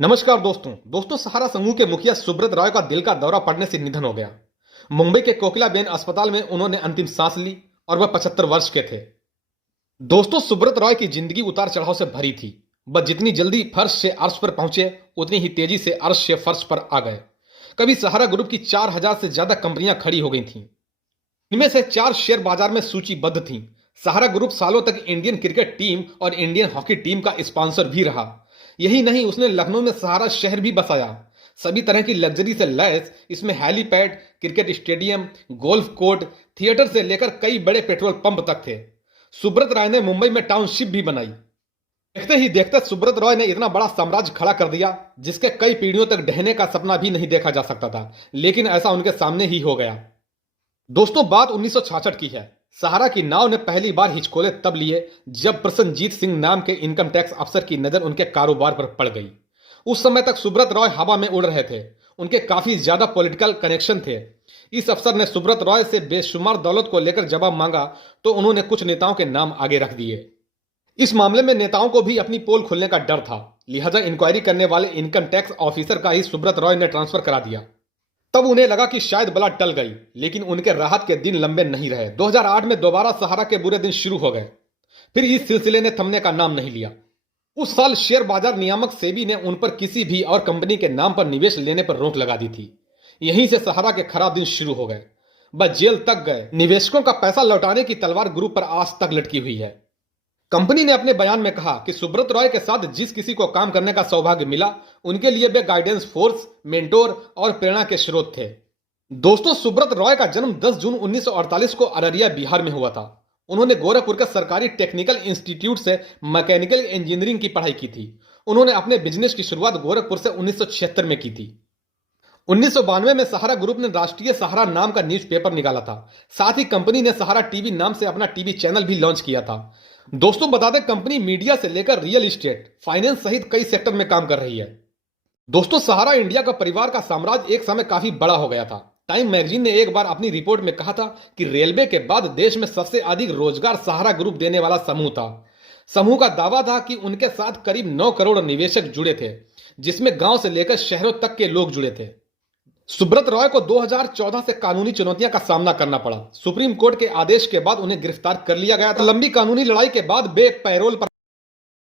नमस्कार दोस्तों सहारा समूह के मुखिया सुब्रत रॉय का दिल का दौरा पड़ने से निधन हो गया। मुंबई के कोकिलाबेन अस्पताल में उन्होंने अंतिम सांस ली और वह 75 वर्ष के थे। दोस्तों, सुब्रत रॉय की जिंदगी उतार चढ़ाव से भरी थी। बस जितनी जल्दी फर्श से अर्श पर पहुंचे उतनी ही तेजी से अर्श से फर्श पर आ गए। कभी सहारा ग्रुप की 4000 से ज्यादा कंपनियां खड़ी हो गई थीं। इनमें से 4 शेयर बाजार में सूचीबद्ध थीं। सहारा ग्रुप सालों तक इंडियन क्रिकेट टीम और इंडियन हॉकी टीम का स्पॉन्सर भी रहा। यही नहीं, उसने लखनऊ में सहारा शहर भी बसाया। सभी तरह की लग्जरी से लैस इसमें helipad, cricket stadium, golf court, theatre से लेकर कई बड़े पेट्रोल पंप तक थे। सुब्रत राय ने मुंबई में टाउनशिप भी बनाई। देखते ही देखते सुब्रत रॉय ने इतना बड़ा साम्राज्य खड़ा कर दिया जिसके कई पीढ़ियों तक ढहने का सपना भी नहीं देखा जा सकता था, लेकिन ऐसा उनके सामने ही हो गया। दोस्तों, बात 1966 की है। सहारा की नाव ने पहली बार हिचकोले तब लिए जब प्रसन्नजीत सिंह नाम के इनकम टैक्स अफसर की नजर उनके कारोबार पर पड़ गई। उस समय तक सुब्रत रॉय हवा में उड़ रहे थे। उनके काफी ज्यादा पॉलिटिकल कनेक्शन थे। इस अफसर ने सुब्रत रॉय से बेशुमार दौलत को लेकर जवाब मांगा तो उन्होंने कुछ नेताओं के नाम आगे रख दिए। इस मामले में नेताओं को भी अपनी पोल खुलने का डर था, लिहाजा इंक्वायरी करने वाले इनकम टैक्स ऑफिसर का ही सुब्रत रॉय ने ट्रांसफर करा दिया। तब उन्हें लगा कि शायद बला टल गई, लेकिन उनके राहत के दिन लंबे नहीं रहे। 2008 में दोबारा सहारा के बुरे दिन शुरू हो गए। फिर इस सिलसिले ने थमने का नाम नहीं लिया। उस साल शेयर बाजार नियामक सेबी ने उन पर किसी भी और कंपनी के नाम पर निवेश लेने पर रोक लगा दी थी। यहीं से सहारा के खराब दिन शुरू हो गए। बस जेल तक गए। निवेशकों का पैसा लौटाने की तलवार ग्रुप पर आज तक लटकी हुई है। कंपनी ने अपने बयान में कहा कि सुब्रत रॉय के साथ जिस किसी को काम करने का सौभाग्य मिला उनके लिए वे गाइडेंस फोर्स, मेंटोर और प्रेरणा के स्रोत थे। दोस्तों, सुब्रत रॉय का जन्म 10 जून 1948 को अररिया, बिहार में हुआ था। उन्होंने गोरखपुर के सरकारी टेक्निकल इंस्टीट्यूट से मैकेनिकल इंजीनियरिंग की पढ़ाई की थी। उन्होंने अपने बिजनेस की शुरुआत गोरखपुर से 1976 में की थी। 1992 में सहारा ग्रुप ने राष्ट्रीय सहारा नाम का न्यूज़पेपर निकाला था। साथ ही कंपनी ने सहारा टीवी नाम से अपना टीवी चैनल भी लॉन्च किया था। दोस्तों, बता दें, कंपनी मीडिया से लेकर रियल एस्टेट, फाइनेंस सहित कई सेक्टर में काम कर रही है। दोस्तों, सहारा इंडिया का परिवार का साम्राज्य एक समय काफी बड़ा हो गया था। टाइम मैगजीन ने एक बार अपनी रिपोर्ट में कहा था कि रेलवे के बाद देश में सबसे अधिक रोजगार सहारा ग्रुप देने वाला समूह था। समूह का दावा था कि उनके साथ करीब 9 करोड़ निवेशक जुड़े थे, जिसमें गांव से लेकर शहरों तक के लोग जुड़े थे। सुब्रत रॉय को 2014 से कानूनी चुनौतियों का सामना करना पड़ा। सुप्रीम कोर्ट के आदेश के बाद उन्हें गिरफ्तार कर लिया गया था। लंबी कानूनी लड़ाई के बाद वे पैरोल पर